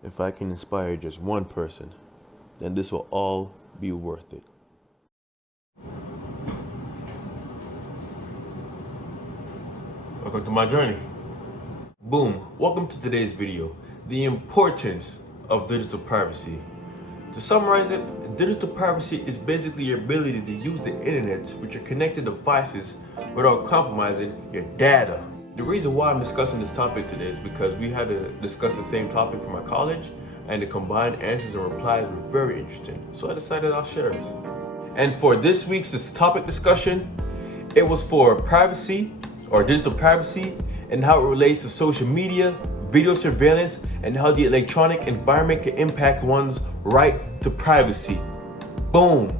If I can inspire just one person, then this will all be worth it. Welcome to my journey. Boom. Welcome to today's video. The importance of digital privacy. To summarize it, digital privacy is basically your ability to use the internet with your connected devices without compromising your data. The reason why I'm discussing this topic today is because we had to discuss the same topic for my college, and the combined answers and replies were very interesting. So I decided I'll share it. And for this week's topic discussion, it was for privacy or digital privacy and how it relates to social media, video surveillance, and how the electronic environment can impact one's right to privacy. Boom.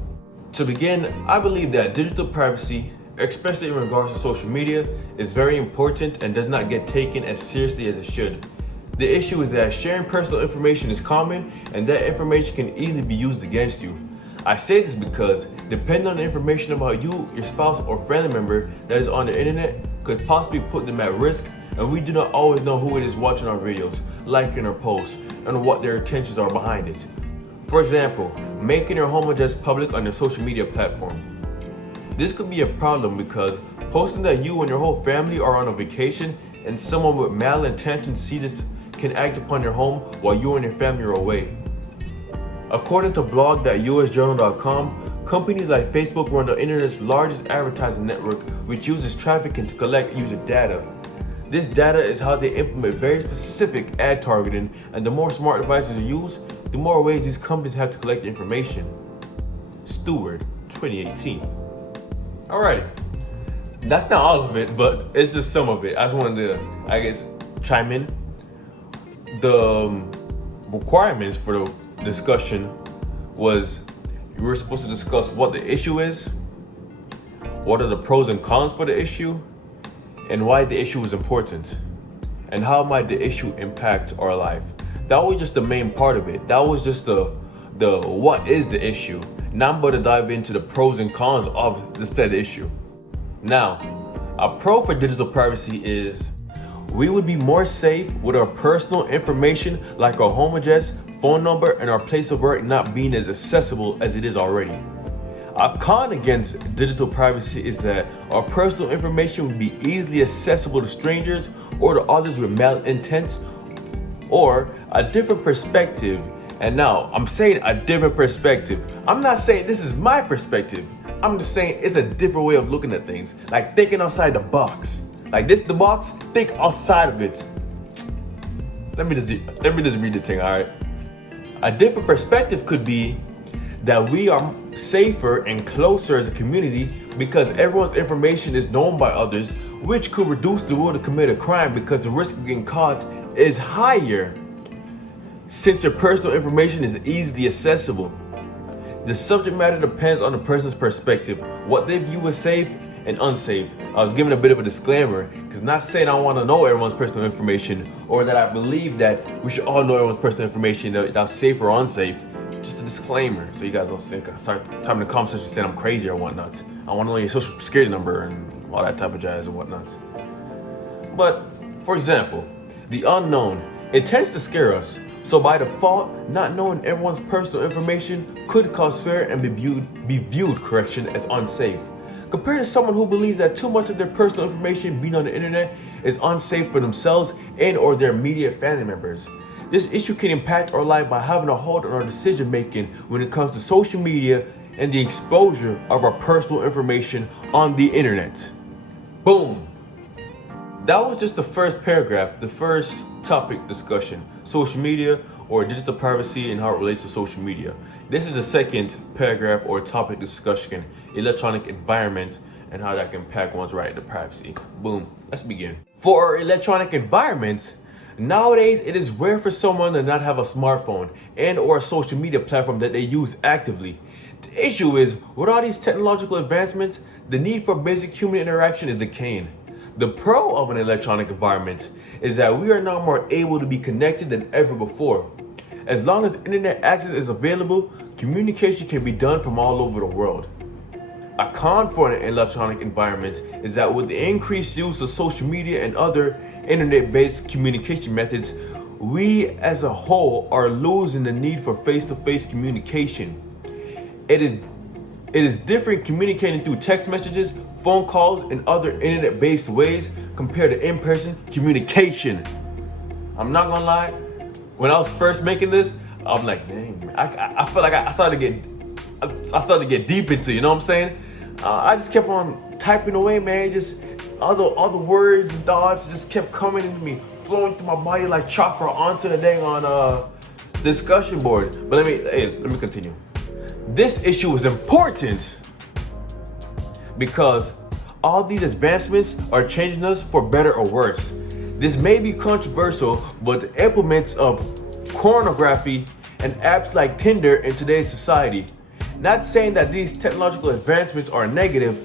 To begin, I believe that digital privacy, especially in regards to social media, is very important and does not get taken as seriously as it should. The issue is that sharing personal information is common, and that information can easily be used against you. I say this because depending on the information about you, your spouse, or family member that is on the internet could possibly put them at risk, and we do not always know who it is watching our videos, liking our posts, and what their intentions are behind it. For example, making your home address public on your social media platform. This could be a problem because posting that you and your whole family are on a vacation and someone with malintention see this can act upon your home while you and your family are away. According to blog.usjournal.com, companies like Facebook run the internet's largest advertising network, which uses trafficking to collect user data. This data is how they implement very specific ad targeting, and the more smart devices you use, the more ways these companies have to collect information. Stewart, 2018. Alright, that's not all of it, but it's just some of it. I just wanted to, chime in. The requirements for the discussion was we were supposed to discuss what the issue is, what are the pros and cons for the issue, and why the issue is important, and how might the issue impact our life. That was just the main part of it. That was just the what is the issue. Now I'm going to dive into the pros and cons of the said issue. Now, a pro for digital privacy is we would be more safe with our personal information like our home address, phone number, and our place of work not being as accessible as it is already. A con against digital privacy is that our personal information would be easily accessible to strangers or to others with malintent or a different perspective. And now I'm saying a different perspective. I'm not saying this is my perspective. I'm just saying it's a different way of looking at things. Like thinking outside the box. Like this the box, think outside of it. Let me just read the thing, all right? A different perspective could be that we are safer and closer as a community because everyone's information is known by others, which could reduce the will to commit a crime because the risk of getting caught is higher since your personal information is easily accessible. The subject matter depends on the person's perspective, what they view as safe and unsafe. I was giving a bit of a disclaimer because not saying I want to know everyone's personal information or that I believe that we should all know everyone's personal information that's safe or unsafe. Just a disclaimer so you guys don't think I start typing in the comment section saying I'm crazy or whatnot. I want to know your social security number and all that type of jazz and whatnot. But for example, the unknown, it tends to scare us. So by default, not knowing everyone's personal information could cause fear and be viewed as unsafe. Compared to someone who believes that too much of their personal information being on the internet is unsafe for themselves and or their immediate family members. This issue can impact our life by having a hold on our decision making when it comes to social media and the exposure of our personal information on the internet. Boom. That was just the first paragraph, the first topic discussion, social media or digital privacy and how it relates to social media. This is the second paragraph or topic discussion, electronic environment and how that can impact one's right to privacy. Boom, let's begin. For our electronic environment, nowadays it is rare for someone to not have a smartphone and or a social media platform that they use actively. The issue is, with all these technological advancements, the need for basic human interaction is decaying. The pro of an electronic environment is that we are now more able to be connected than ever before. As long as internet access is available, communication can be done from all over the world. A con for an electronic environment is that with the increased use of social media and other internet-based communication methods, we as a whole are losing the need for face-to-face communication. It is different communicating through text messages, phone calls, and other internet-based ways compared to in-person communication. I'm not gonna lie, when I was first making this, I'm like, dang, man, I feel like I started to get deep into, you know what I'm saying? I just kept on typing away, man. Just all the words and thoughts just kept coming into me, flowing through my body like chakra onto the dang on discussion board. But let me continue. This issue is important because all these advancements are changing us for better or worse. This may be controversial, but the implements of pornography and apps like Tinder in today's society. Not saying that these technological advancements are negative,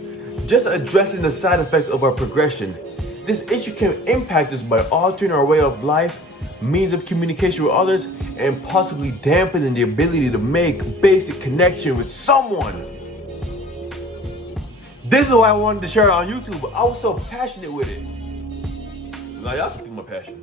just addressing the side effects of our progression. This issue can impact us by altering our way of life, means of communication with others, and possibly dampening the ability to make basic connection with someone. This is why I wanted to share it on YouTube. I was so passionate with it. Now y'all can see my passion.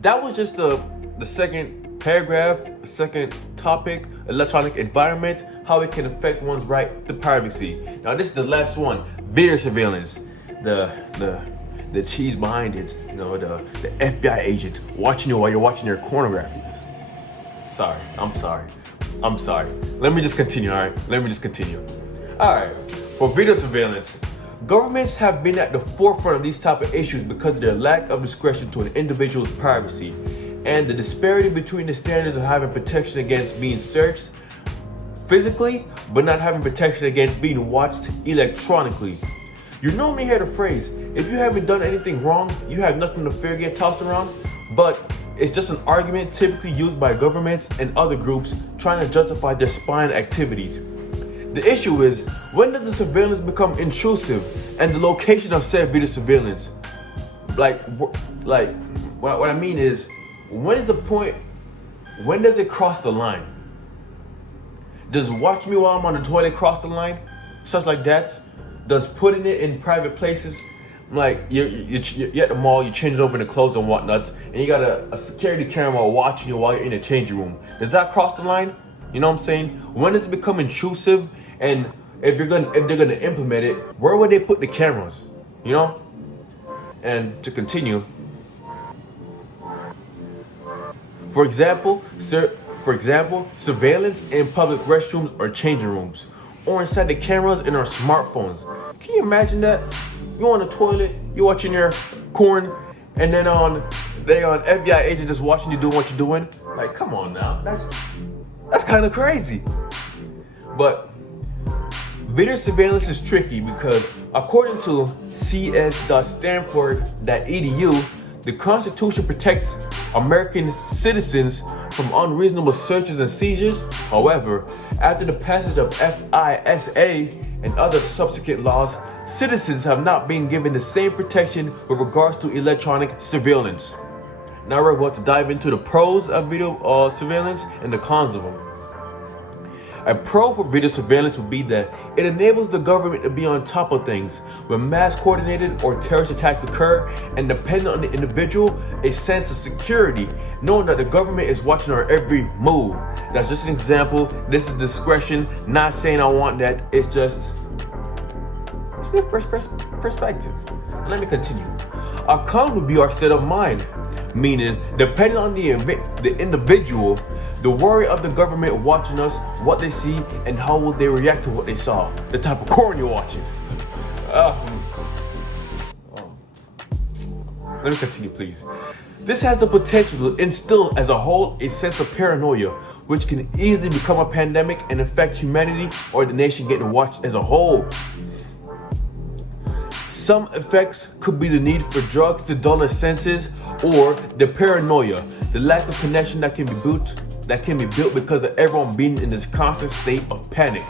That was just the second paragraph, second topic, electronic environment, how it can affect one's right to privacy. Now this is the last one, video surveillance. The cheese behind it, you know, the FBI agent watching you while you're watching your pornography. I'm sorry. Let me just continue, all right? All right, for video surveillance, governments have been at the forefront of these type of issues because of their lack of discretion to an individual's privacy and the disparity between the standards of having protection against being searched physically, but not having protection against being watched electronically. You normally hear the phrase, if you haven't done anything wrong, you have nothing to fear get tossed around, but it's just an argument typically used by governments and other groups trying to justify their spying activities. The issue is, when does the surveillance become intrusive and the location of said video surveillance? What I mean is, when is the point, when does it cross the line? Does watch me while I'm on the toilet cross the line? Such like that? Does putting it in private places, like you're at the mall, you change it over into clothes and whatnot, and you got a security camera watching you while you're in the changing room. Does that cross the line? You know what I'm saying? When does it become intrusive? And if they're gonna implement it, where would they put the cameras? You know? And to continue, for example, surveillance in public restrooms or changing rooms, or inside the cameras in our smartphones. Can you imagine that? You're on the toilet, you're watching your corn, and then they on FBI agent just watching you doing what you're doing. Like, come on now, that's kind of crazy. But video surveillance is tricky because according to cs.stanford.edu, the Constitution protects American citizens from unreasonable searches and seizures. However, after the passage of FISA and other subsequent laws, citizens have not been given the same protection with regards to electronic surveillance. Now we're about to dive into the pros of video surveillance and the cons of them. A pro for video surveillance would be that it enables the government to be on top of things when mass coordinated or terrorist attacks occur, and depending on the individual, a sense of security, knowing that the government is watching our every move. That's just an example. This is discretion, not saying I want that. It's a perspective. Let me continue. A con would be our state of mind, meaning depending on the individual, the worry of the government watching us, what they see, and how will they react to what they saw, the type of corn you're watching. Let me continue, please. This has the potential to instill as a whole a sense of paranoia, which can easily become a pandemic and affect humanity or the nation getting watched as a whole. Some effects could be the need for drugs to dull our senses, or the paranoia, the lack of connection that can be built because of everyone being in this constant state of panic,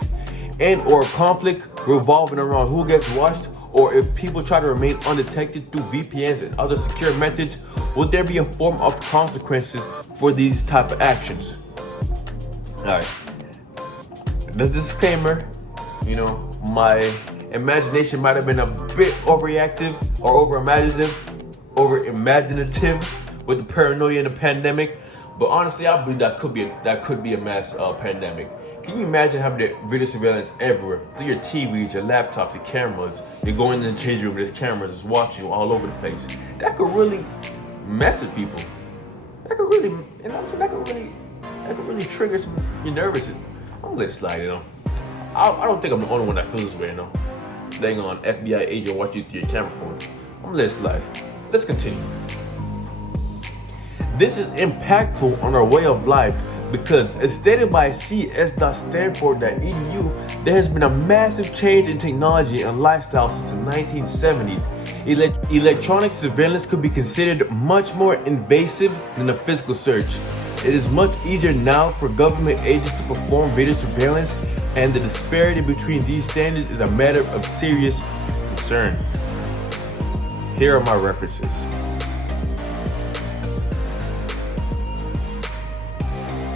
and or conflict revolving around who gets watched, or if people try to remain undetected through VPNs and other secure methods, would there be a form of consequences for these type of actions? Alright, the disclaimer, my imagination might have been a bit overreactive or over imaginative, with the paranoia and the pandemic. But honestly, I believe that could be a mass pandemic. Can you imagine having the video surveillance everywhere through your TVs, your laptops, your cameras? You're going in the changing room, there's cameras just watching you all over the place. That could really mess with people. That could really, and I'm saying that could really trigger your nervous. I'm gonna let it slide, you know. I don't think I'm the only one that feels this way, you know. Laying on FBI agent watching you through your camera phone. I'm gonna let it slide. Let's continue. This is impactful on our way of life because, as stated by CS.stanford.edu, there has been a massive change in technology and lifestyle since the 1970s. Electronic surveillance could be considered much more invasive than a physical search. It is much easier now for government agents to perform video surveillance, and the disparity between these standards is a matter of serious concern. Here are my references.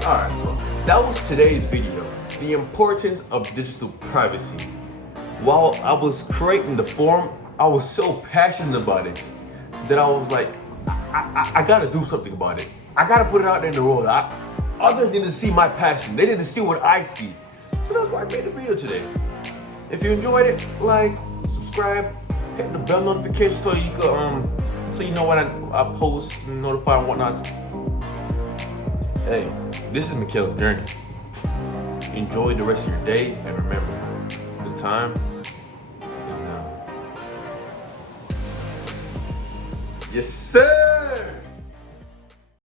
Alright, so that was today's video, the importance of digital privacy. While I was creating the forum, I was so passionate about it that I was like, I gotta do something about it. I gotta put it out there in the world. Others need to see my passion. They need to see what I see. So that's why I made the video today. If you enjoyed it, like, subscribe, hit the bell notification so you can, so you know when I post, notify and whatnot. Hey, this is Mikhail's journey. Enjoy the rest of your day, and remember, the time is now. Yes, sir!